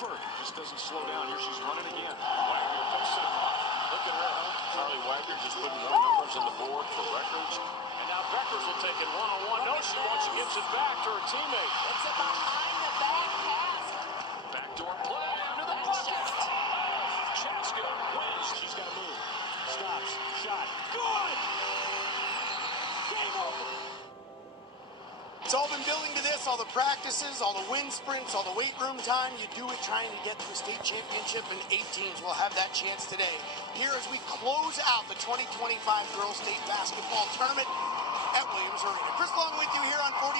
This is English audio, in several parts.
over. Just doesn't slow down. Here she's running again. Wagner picks it off. Look at her. Charlie Wagner just putting more numbers on the board for records. And now Beckers will take it one-on-one. No, she wants to get it back to her teammate. It's a behind-the-back pass. Backdoor play into the bucket. Chaska wins. She's got to move. Stops. Shot. Good. Game over. It's all been building to this, all the practices, all the wind sprints, all the weight room time. You do it trying to get to a state championship, and 8 teams will have that chance today. Here as we close out the 2025 Girls State Basketball Tournament at Williams Arena. Chris Long with you here on 45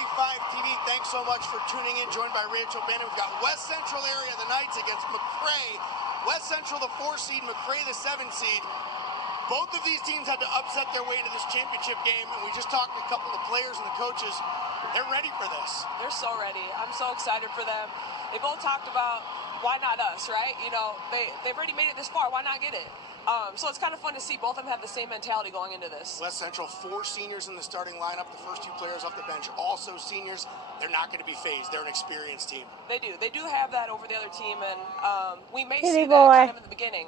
TV. Thanks so much for tuning in, joined by Rachel Bannon. We've got West Central area, the Knights against McRae. West Central, the 4 seed, McRae, the 7 seed. Both of these teams had to upset their way into this championship game, and we just talked to a couple of the players and the coaches. They're ready for this. They're so ready. I'm so excited for them. They both talked about why not us, right? You know, they've already made it this far. Why not get it? So it's kind of fun to see both of them have the same mentality going into this. West Central, 4 seniors in the starting lineup. The first 2 players off the bench, also seniors. They're not going to be phased. They're an experienced team. They do. They do have that over the other team, and we may see that kind of in the beginning.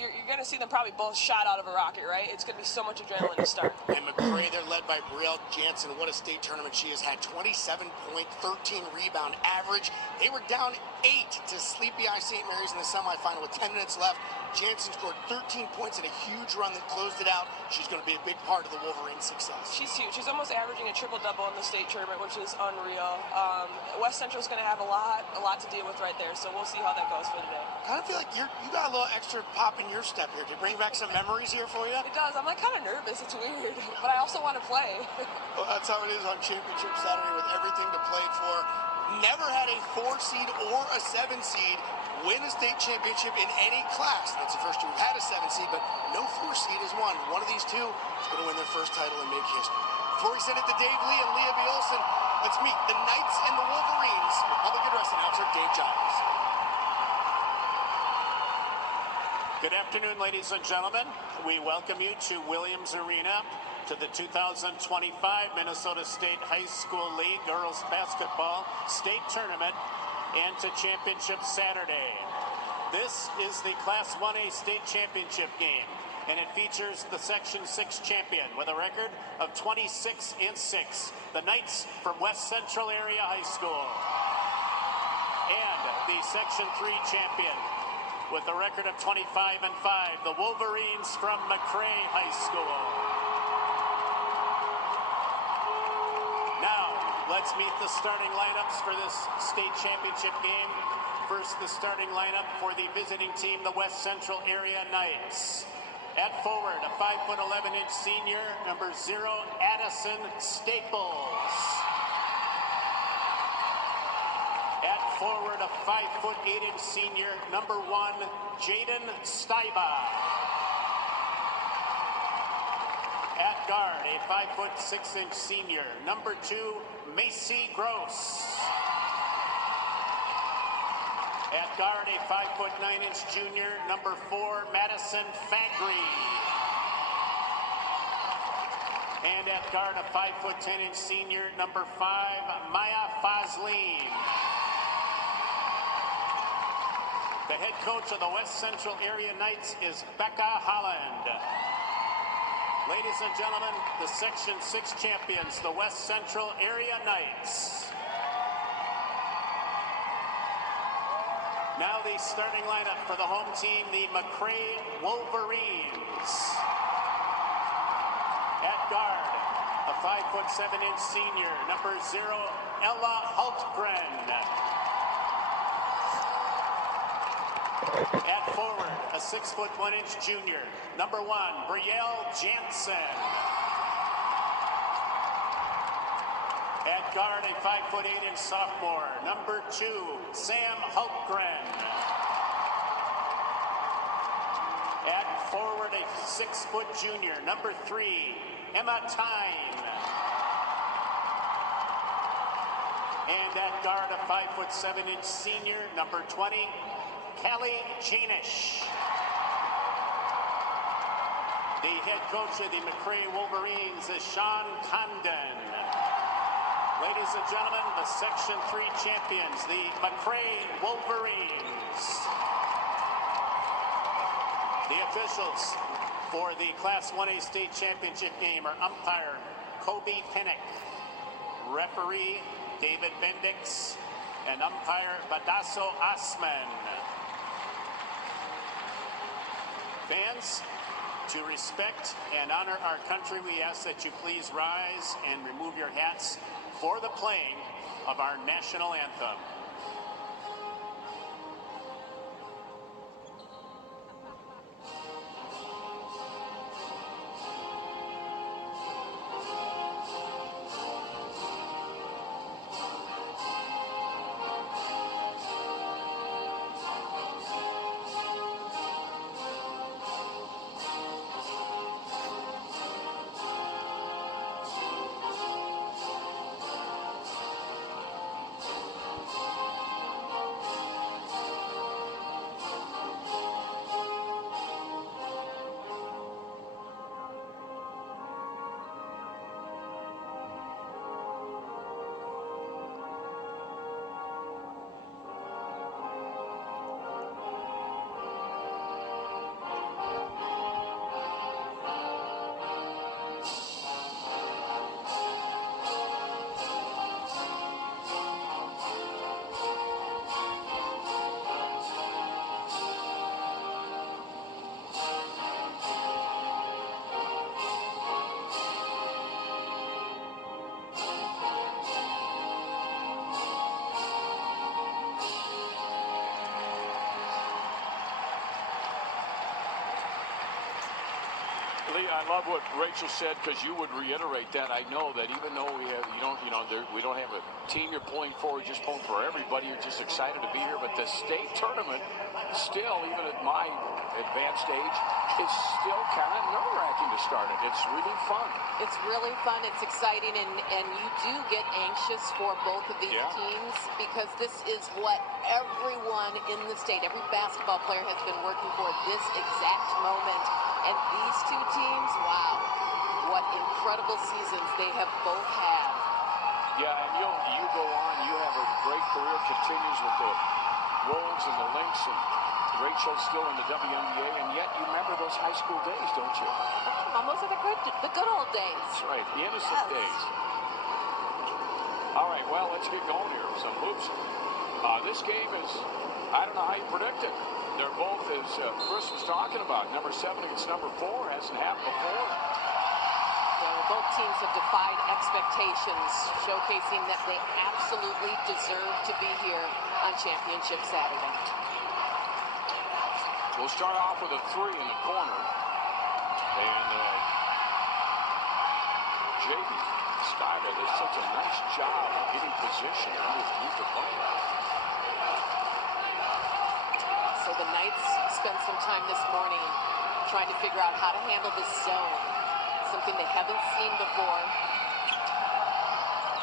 You're going to see them probably both shot out of a rocket, right? It's going to be so much adrenaline to start. And McRae, they're led by Brielle Jansen. What a state tournament she has had. 27 point, 13 rebound average. They were down 8 to Sleepy Eye St. Mary's in the semifinal with 10 minutes left. Jansen scored 13 points in a huge run that closed it out. She's going to be a big part of the Wolverines' success. She's huge. She's almost averaging a triple-double in the state tournament, which is unreal. West Central's going to have a lot to deal with right there, so we'll see how that goes for today. I kind of feel like you got a little extra pop in your step here. To bring back some memories here for you? It does. I'm like kind of nervous. It's weird, but I also want to play. Well, that's how it is on Championship Saturday with everything to play for. Never had a 4 seed or a 7 seed win a state championship in any class. That's the first year we've had a 7 seed, but no 4 seed has won. One of these 2 is going to win their first title and make history. Before we send it to Dave Lee and Leah B. Olson, let's meet the Knights and the Wolverines with public address announcer Dave Giles. Good afternoon, ladies and gentlemen. We welcome you to Williams Arena to the 2025 Minnesota State High School League Girls Basketball State Tournament and to Championship Saturday. This is the Class 1A State Championship game, and it features the Section 6 champion with a record of 26-6, the Knights from West Central Area High School, and the Section 3 champion with a record of 25-5, the Wolverines from McRae High School. Now, let's meet the starting lineups for this state championship game. First, the starting lineup for the visiting team, the West Central Area Knights. At forward, a 5'11" senior, number 0, Addison Staples. At forward, a 5'8" senior, number 1, Jaden Steiba. At guard, a 5'6" senior, number 2, Macy Gross. At guard, a 5'9" junior, number 4, Madison Fagri. And at guard, a 5'10" senior, number 5, Maya Fazleen. The head coach of the West Central Area Knights is Becca Holland. Ladies and gentlemen, the Section 6 champions, the West Central Area Knights. Now the starting lineup for the home team, the McRae Wolverines. At guard, a 5'7" senior, number 0, Ella Hultgren. At forward, a 6'1" junior, number 1, Brielle Jansen. At guard, a 5'8" sophomore, number 2, Sam Hultgren. At forward, a 6' junior, number 3, Emma Tyne. And at guard, a 5'7" senior, number 20, Kelly Janish. The head coach of the McRae Wolverines is Sean Condon. Ladies and gentlemen, the Section 3 champions, the McRae Wolverines. The officials for the Class 1A state championship game are umpire Kobe Pinnock, referee David Bendix, and umpire Badasso Osman. Fans, to respect and honor our country, we ask that you please rise and remove your hats for the playing of our national anthem. Lee, I love what Rachel said because you would reiterate that. I know that even though we have, we don't have a team you're pulling for, you're just pulling for everybody. You're just excited to be here. But the state tournament, still, even at my advanced age, is still kind of nerve-wracking to start it. It's really fun. It's really fun. It's exciting, and you do get anxious for both of these teams because this is what everyone in the state, every basketball player has been working for this exact moment. And these two teams, wow, what incredible seasons they have both had. Yeah, and you go on, you have a great career, continues with the Wolves and the Lynx, and Rachel's still in the WNBA, and yet you remember those high school days, don't you? Those are the good old days. That's right, the innocent days. All right, well, let's get going here. Some hoops. This game is, I don't know how you predict it. They're both, as Chris was talking about, number 7 against number 4. Hasn't happened before. Well, both teams have defied expectations, showcasing that they absolutely deserve to be here on Championship Saturday. We'll start off with a 3 in the corner. And J.B. Stiver does such a nice job of getting position underneath the player. So the Knights spent some time this morning trying to figure out how to handle this zone, something they haven't seen before.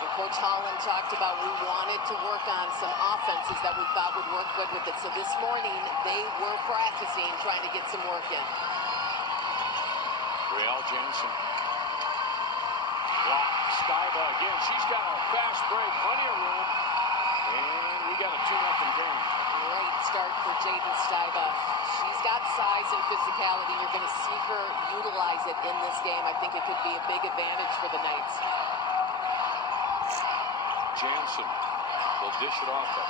And Coach Holland talked about we wanted to work on some offenses that we thought would work good with it. So this morning they were practicing, trying to get some work in. Real Jensen. Block. Stiver again. She's got a fast break, plenty of room. And we got a 2-0 game. Great start for Jaden Stiver. She's got size and physicality. You're going to see her utilize it in this game. I think it could be a big advantage for the Knights. Jansen will dish it off to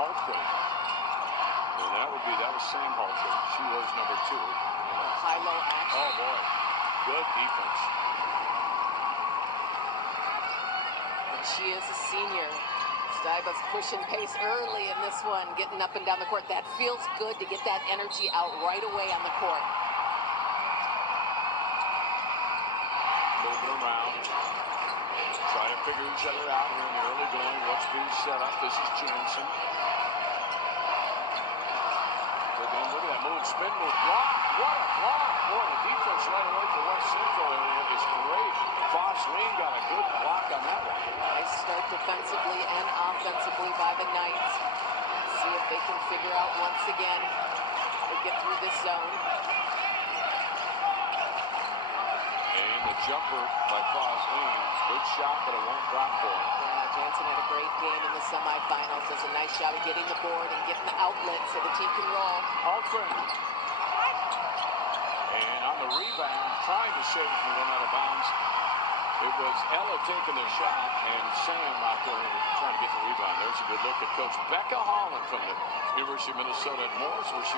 Haltway. And that was Sam Haltway. She was number 2. High-low action. Oh, boy. Good defense. And she is a senior. Stiver's pushing pace early in this one, getting up and down the court. That feels good to get that energy out right away on the court. Moving around. Trying to figure each other out here in the early going. What's being set up? This is Jansen. Look at that move. Spin move. Block. What a block. Boy, the defense right away for West Central is great. Foss Lane got a good block on that one. Nice start defensively and offensively by the Knights. See if they can figure out once again how to get through this zone. And the jumper by Crosleen. Good shot, but it won't drop for him. Yeah, Jansen had a great game in the semifinals. Does a nice job of getting the board and getting the outlet so the team can roll. Hultgren. And on the rebound, trying to save it from going out of bounds. It was Ella taking the shot, and Sam out there trying to get the rebound. There's a good look at Coach Becca Holland from the University of Minnesota at Morris, where she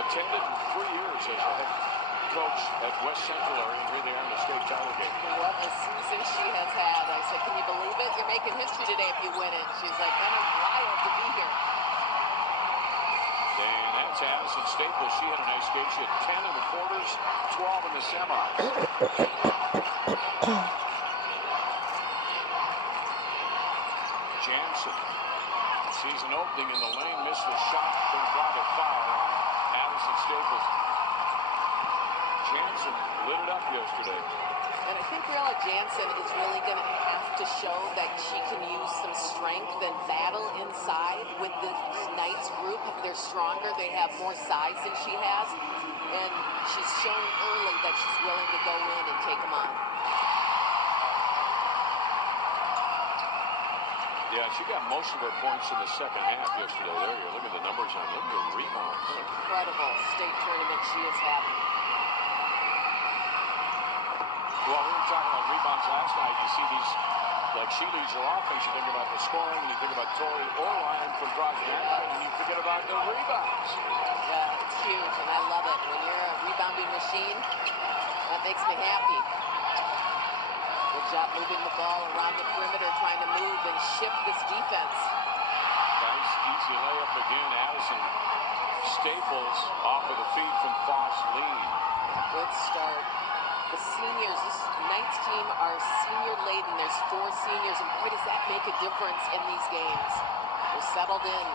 attended 3 years as a head coach at West Central area, and here they are in the state title game. What a season she has had. I said, can you believe it? You're making history today if you win it. She's like, kind of wild to be here. And that's Addison Staples. She had a nice game. She had 10 in the quarters, 12 in the semis. Jansen sees an opening in the lane, missed the shot, going to drive a foul on Addison Staples. Jansen lit it up yesterday. And I think Briella Jansen is really going to have to show that she can use some strength and battle inside with the Knights group. They're stronger. They have more size than she has. And she's shown early that she's willing to go in and take them on. Yeah, she got most of her points in the second half yesterday. There you look at the numbers on. Look at the rebounds. Incredible state tournament she is having. Well, we were talking about rebounds last night. You see these, like she leads your offense. You think about the scoring, and you think about Tori Orline from Brockton, and you forget about the rebounds. Yeah, it's huge, and I love it. When you're a rebounding machine, that makes me happy. Good job moving the ball around the perimeter, trying to move and shift this defense. Nice, easy layup again. Addison Staples off of the feed from Foss Lee. Good start. The seniors, this Knights team are senior laden. There's 4 seniors, and boy, does that make a difference in these games. They're settled in.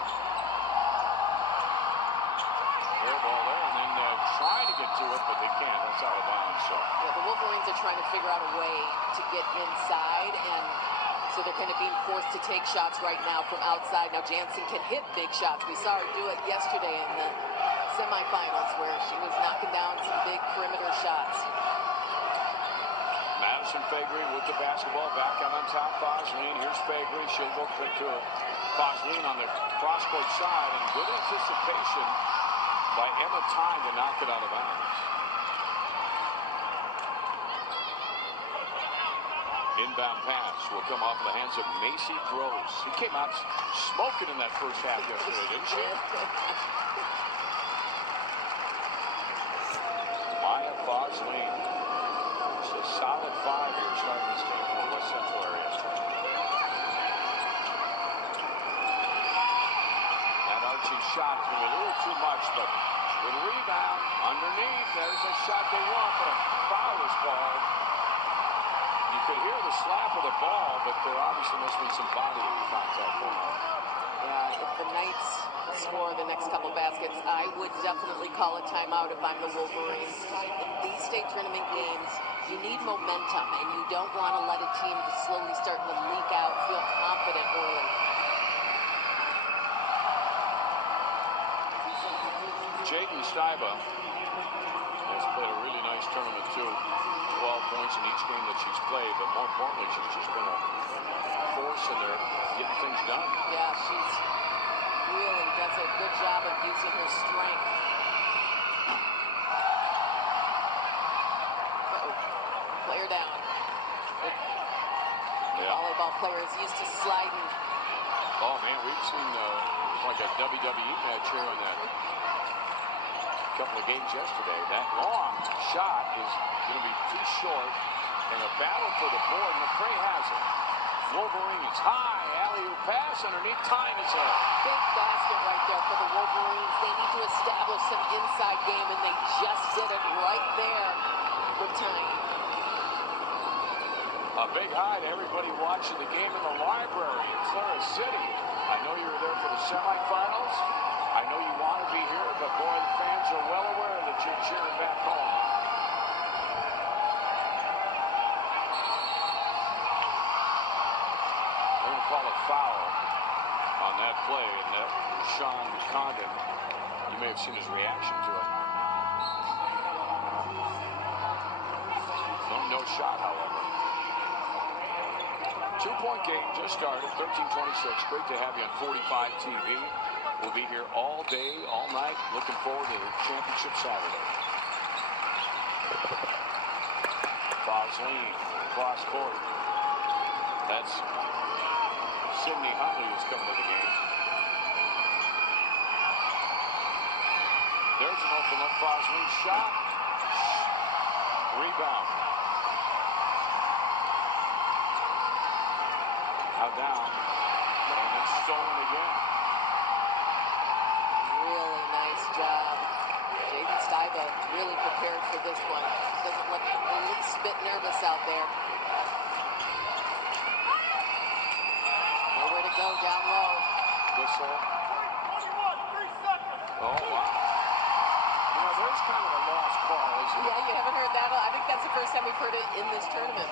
Air ball there, and then trying to get to it, but they can't. That's out of bounds. So. Yeah, the Wolverines are trying to figure out a way to get inside, and so they're kind of being forced to take shots right now from outside. Now Jansen can hit big shots. We saw her do it yesterday in the semifinals where she was knocking down some big perimeter shots. Madison Faegre with the basketball, back out on top. Fosleen, here's Faegre. She'll go quick to her. Fosleen on the cross-court side, and good anticipation by Emma Tyne to knock it out of bounds. Inbound pass will come off in the hands of Macy Gross. She came out smoking in that first half yesterday, didn't she? Maya Fosleen. It's a solid 5 here starting this game from the West Central area. That arching shot is going to be a little too much, but with a rebound underneath, there's a shot they want, but a foul is called. You could hear the slap of the ball, but there obviously must be some body contact going on. Yeah, if the Knights score the next couple baskets, I would definitely call a timeout if I'm the Wolverines. In these state tournament games, you need momentum, and you don't want to let a team slowly starting to leak out, feel confident early. Jaden Stuyva has played a really nice tournament too. 12 points in each game that she's played, but more importantly, she's just been a force in there getting things done. Yeah, she's really does a good job of using her strength. Player down. Yeah. Volleyball players used to sliding. Oh man, we've seen like a WWE match here on that couple of games yesterday. That long shot is going to be too short, and a battle for the board. McCray has it. Wolverines high alley-oop pass underneath. Time is a Big basket right there for the Wolverines. They need to establish some inside game, and they just did it right there with time. A big hi to everybody watching the game in the library in Clara City. I know you were there for the semifinals. I know you want to be here, but boy, the fans are well aware that you're cheering back home. They're going to call a foul on that play, and that Sean Condon, you may have seen his reaction to it. no shot, however. 2-point game just started, 13-26. Great to have you on 45 TV. We'll be here all day, all night. Looking forward to the championship Saturday. Fosleen cross court. That's Sidney Huntley who's coming to the game. There's an open look. Fosleen shot. Rebound. Now down. And it's stolen again. Really nice job. Jaden Stibo really prepared for this one. Doesn't look a least bit nervous out there. Nowhere to go down low. Whistle. Oh, wow. You know, there's kind of a lost call, isn't it? Yeah, you haven't heard that. I think that's the first time we've heard it in this tournament.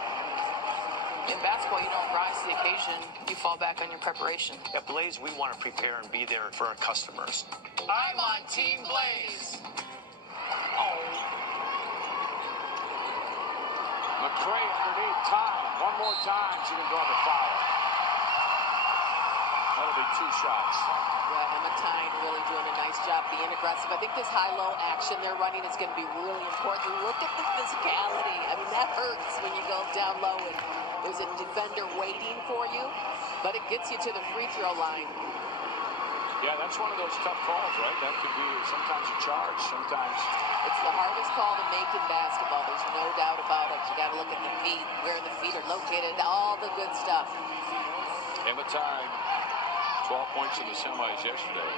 In basketball, you don't rise to the occasion. You fall back on your preparation. At Blaze, we want to prepare and be there for our customers. I'm on Team Blaze. McCray underneath. Time. One more time. She can draw the foul. That'll be 2 shots. Yeah, Emma Tyne really doing a nice job being aggressive. I think this high-low action they're running is going to be really important. Look at the physicality. I mean, that hurts when you go down low and there's a defender waiting for you, but it gets you to the free throw line. Yeah, that's one of those tough calls, right? That could be sometimes a charge, sometimes. It's the hardest call to make in basketball. There's no doubt about it. You got to look at the feet, where the feet are located, all the good stuff. Emma Tyne, 12 points in the semis yesterday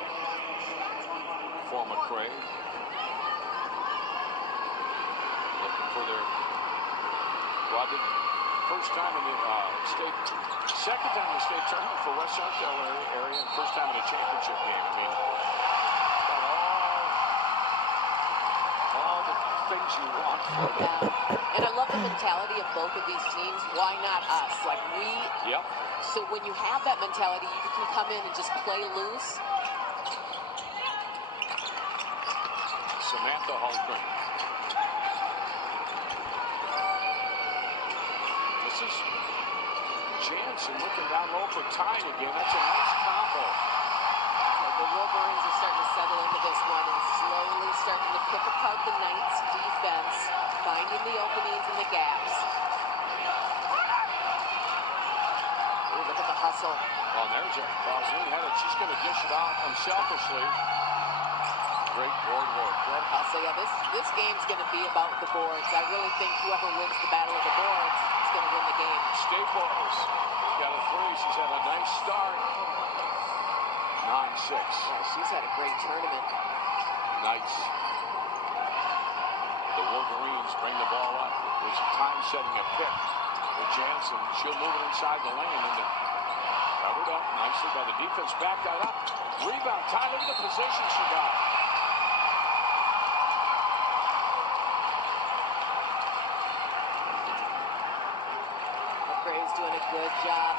for McCray. Looking for their first time in the second time in the state tournament for West Southdale area, and first time in a championship game. I mean, got all the things you want for them. Yeah. And I love the mentality of both of these teams. Why not us? Like Yep. So when you have that mentality, you can come in and just play loose. Samantha Hultgren. This is Jansen looking down low for Tyne again. That's a nice combo. The Wolverines are starting to settle into this one and slowly starting to pick apart the Knights' defense, finding the openings and the gaps. Ooh, look at the hustle. Oh, there's a Fosleen had it. She's going to dish it out unselfishly. Great board work. Good hustle. Yeah, this game's going to be about the boards. I really think whoever wins the battle of the boards is going to win the game. Staples got a 3. She's had a nice start. 9-6. Yeah, she's had a great tournament. Knights. The Wolverines bring the ball up. There's Time setting a pick for Jansen. She'll move it inside the lane and covered up nicely by the defense. Back that up. Rebound. Time. Look at the position she got. McCray's doing a good job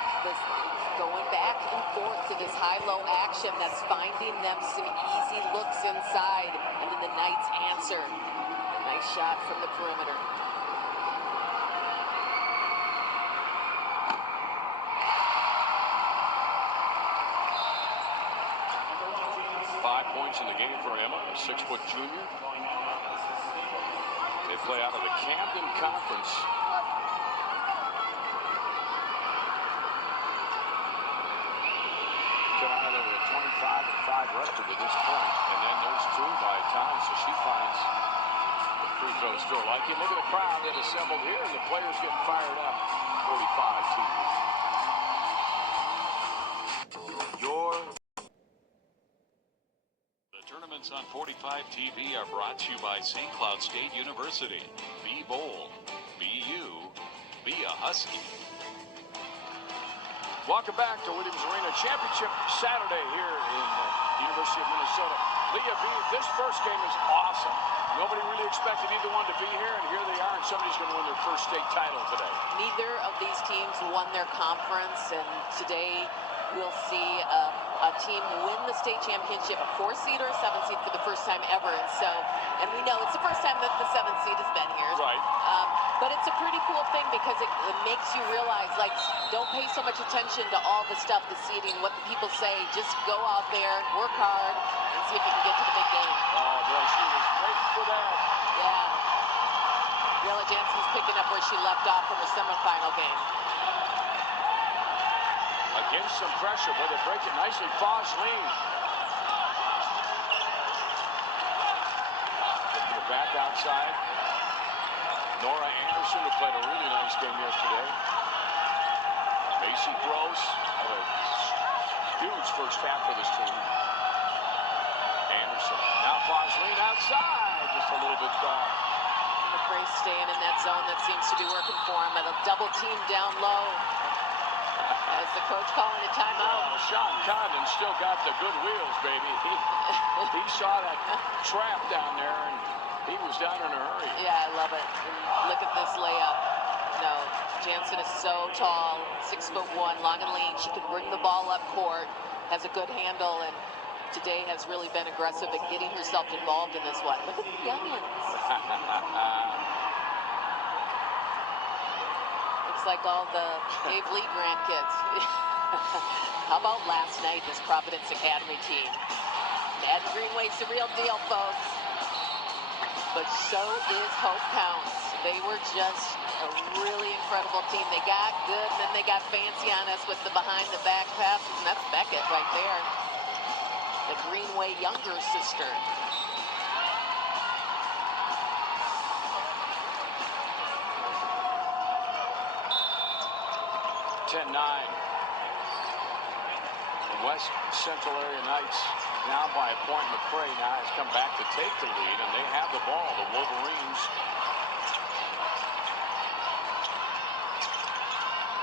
going back and forth to this high-low action that's finding them some easy looks inside, and then the Knights answer. Nice shot from the perimeter. In the game for Emma, a 6-foot junior. They play out of the Camden Conference. Carolina with a 25-5 record to this point, and then there's 2 by Time, so she finds the free throw still like it. Look at the crowd that assembled here, and the players getting fired up. 45 TV. Tournaments on 45 TV are brought to you by St. Cloud State University. Be bold. Be you. Be a Husky. Welcome back to Williams Arena. Championship Saturday here in the University of Minnesota. Leah B, this first game is awesome. Nobody really expected either one to be here, and here they are, and somebody's going to win their first state title today. Neither of these teams won their conference, and today we'll see a team win the state championship, a 4-seed or a 7-seed for the first time ever. And we know it's the first time that the 7th seed has been here. Right. But it's a pretty cool thing because it makes you realize, like, don't pay so much attention to all the stuff, the seeding, what the people say. Just go out there, work hard, and see if you can get to the big game. Oh, boy, she was waiting for that. Yeah. Briella Jansen's picking up where she left off from her semifinal game. Against some pressure, but they break it nicely. Fosleen. Taking it back outside. Nora Anderson, who played a really nice game yesterday. Macy Gross had a huge first half for this team. Anderson. Now Fosleen outside. Just a little bit far. McRae staying in that zone that seems to be working for him. At a double team down low. As the coach calling a timeout. Well, Sean Condon still got the good wheels, baby. He saw that trap down there, and he was down in a hurry. Yeah, I love it. And look at this layup. No, Jansen is so tall, 6'1", long and lean. She can bring the ball up court, has a good handle, and today has really been aggressive at getting herself involved in this one. Look at the youngins. Looks like all the Dave Lee grandkids. How about last night, this Providence Academy team? Madden Greenway's the real deal, folks. But so is Hope Counts. They were just a really incredible team. They got good, and then they got fancy on us with the behind-the-back passes, and that's Beckett right there. The Greenway younger sister. 10-9. The West Central Area Knights now by a point. McRae now has come back to take the lead, and they have the ball, the Wolverines.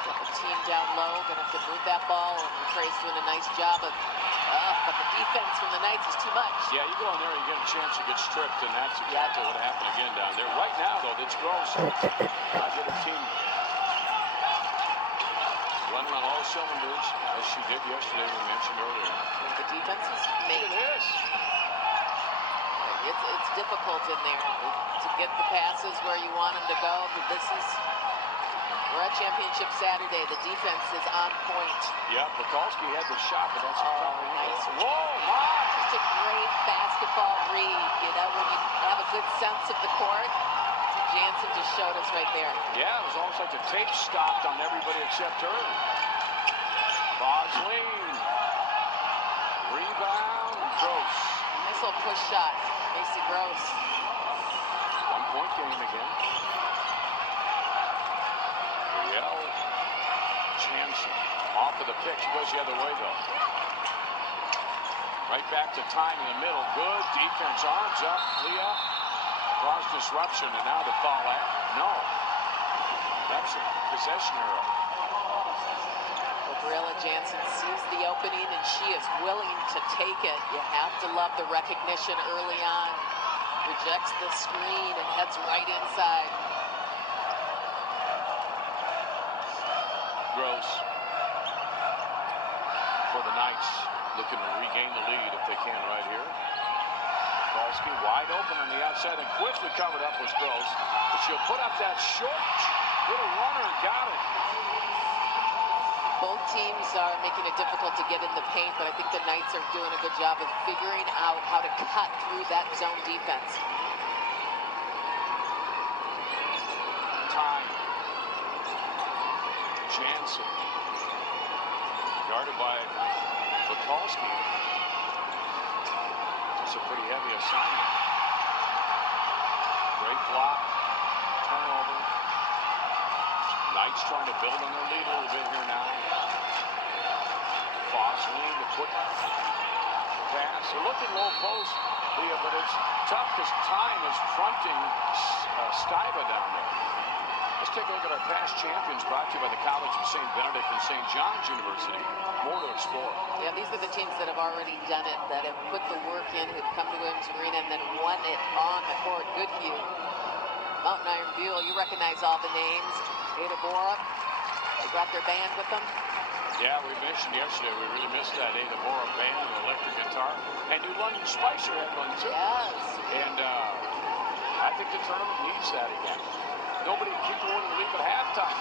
Double team down low, gonna have to move that ball, and McRae's doing a nice job of, but the defense from the Knights is too much. Yeah, you go in there, you get a chance to get stripped, and that's exactly what happened again down there. Right now, though, it's Gross. I get a team running on all cylinders, as she did yesterday, we mentioned earlier. The defense is made. Look at this. It's difficult in there to get the passes where you want them to go, but we're at Championship Saturday. The defense is on point. Yeah, Pekalski had the shot, but that's nice. Whoa, my! Just a great basketball read, you know, when you have a good sense of the court. Jansen just showed us right there. Yeah, it was almost like the tape stopped on everybody except her. Fosleen. Rebound. Gross. Nice little push shot. Macy Gross. 1 point game again. Brielle Jansen off of the pick. She goes the other way, though. Right back to time in the middle. Good defense. Arms up. Leah. Caused disruption, and now the foul out. No. That's a possession arrow. Briella Jansen sees the opening, and she is willing to take it. You have to love the recognition early on. Rejects the screen and heads right inside. Gross for the Knights, looking to regain the lead if they can right here. Pekalski wide open on the outside, and quickly covered up was Gross. But she'll put up that short little runner and got it. Both teams are making it difficult to get in the paint, but I think the Knights are doing a good job of figuring out how to cut through that zone defense. Time. Jansen. Guarded by Pekalski. It's a pretty heavy assignment. Great block. Turnover. Knights trying to build on their lead a little bit here now. Fosleen to put pass. They're looking low post, Leah, but it's tough because time is fronting Stuyva down there. Let's take a look at our past champions brought to you by the College of St. Benedict and St. John's University. More to explore. Yeah, these are the teams that have already done it, that have put the work in, who've come to Williams Arena and then won it on the court. Goodhue, Mountain Iron Buell, you recognize all the names. Ada Borup, they brought their band with them. Yeah, we mentioned yesterday, we really missed that Ada Borup band and electric guitar. And New London Spicer had one too. Yes. And I think the tournament needs that again. nobody keep the winning lead at halftime.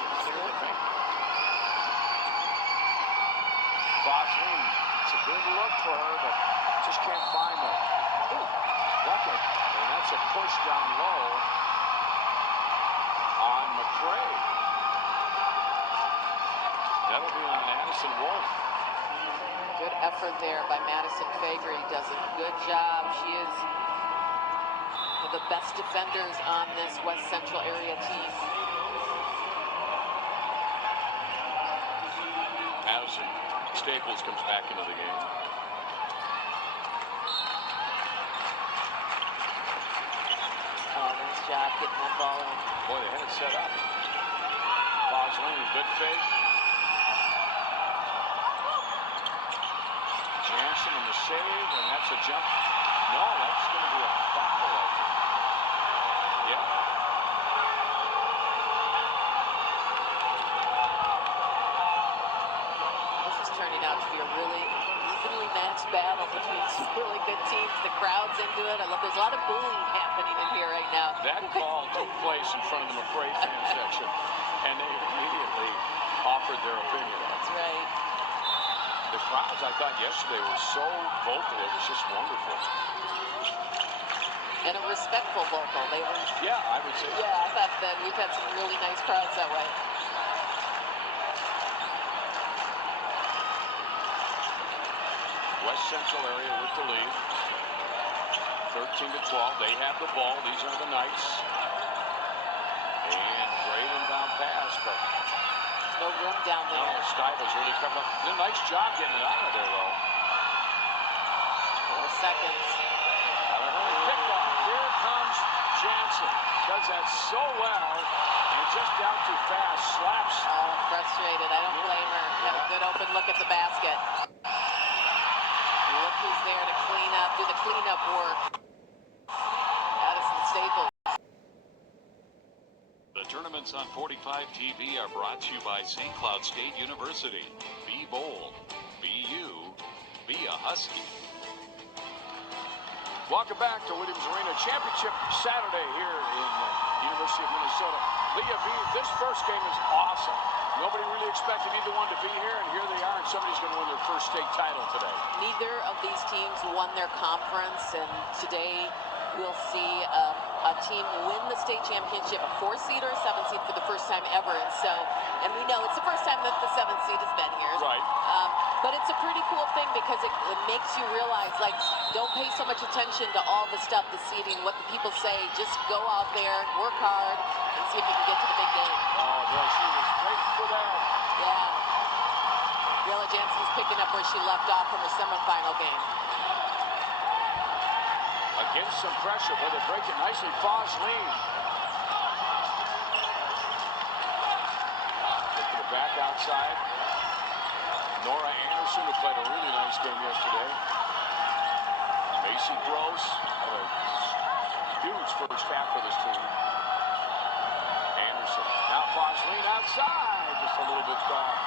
Fosling, it's a good look for her, but just can't find the bucket. And that's a push down low on McCray. That'll be on Addison Wolf. Good effort there by Madison Fagerty. Does a good job. She is one of the best defenders on this West Central area team. Madison Staples comes back into the game. Oh, nice job getting that ball in. Boy, they had it set up. Fosling, good fake. Jansen in the save, and that's a jump. No, that's going to be a foul, I think. Yeah. This is turning out to be a really evenly matched battle between some really good teams. The crowd's into it. There's a lot of booing happening in here right now. That call took place in front of the McCray fan section, and they immediately offered their opinion. That's right. The crowds, I thought, yesterday were so vocal. It was just wonderful. And a respectful vocal. They were. Yeah, I would say. Yeah, I thought that we've had some really nice crowds that way. West Central area with the lead. 13-12. They have the ball. These are the Knights. And great inbound pass, but no room down there. no, Stivel's really covered up. Did a nice job getting it out of there, though. 4 seconds. Kickoff. Here comes Jansen. Does that so well, and just down too fast. Slaps. Oh, frustrated. I don't blame her. Had a good open look at the basket. Look who's there to clean up, do the cleanup work. Addison Staples. The tournaments on 45 TV are brought to you by St. Cloud State University. Be bold. Be you. Be a Husky. Welcome back to Williams Arena. Championship Saturday here in the University of Minnesota. Leah B, this first game is awesome. Nobody really expected either one to be here, and here they are, and somebody's going to win their first state title today. Neither of these teams won their conference, and today we'll see a team win the state championship, a 4-seed or a 7-seed for the first time ever. And we know it's the first time that the 7th seed has been here. Right. But it's a pretty cool thing because it makes you realize, like, don't pay so much attention to all the stuff, the seeding, what the people say. Just go out there, work hard, and see if you can get to the big game. Oh, boy, she was waiting for that. Yeah. Briella Jansen's picking up where she left off from her semifinal game. Against some pressure, but they break it nicely. Fosling. Taking it back outside. Nora Anderson, who played a really nice game yesterday. Macy Gross had a huge first half for this team. Anderson. Now Fosling outside. Just a little bit off.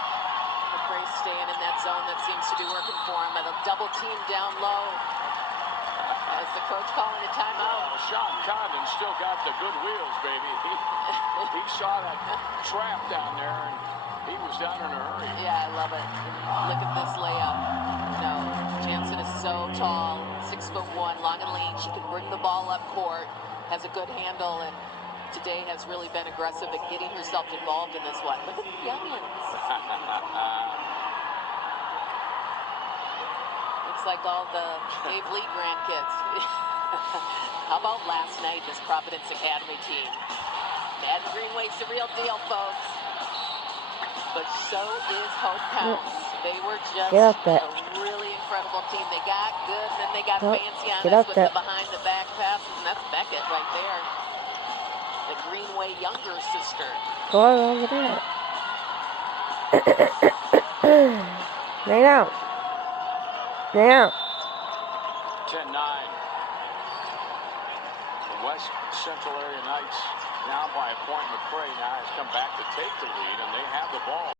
McCray staying in that zone that seems to be working for him. And a double team down low. As the coach calling a timeout. Sean Condon still got the good wheels, baby. He saw that trap down there, and he was down in a hurry. Yeah, I love it. Look at this layup. You know, Jansen is so tall, 6'1", long and lean. She can bring the ball up court, has a good handle, and today has really been aggressive at getting herself involved in this one. Look at the youngins. Looks like all the Dave Lee grandkids. How about last night, this Providence Academy team? Madden Greenway's the real deal, folks. But so is Hope Counts. They were just a really incredible team. They got good, and then they got fancy on us with the behind-the-back passes, and that's Beckett right there. The Greenway younger sister. Go over there. Lay down. Lay down. 10-9. The West Central area Knights now by a point. McCray now has come back to take the lead, and they have the ball.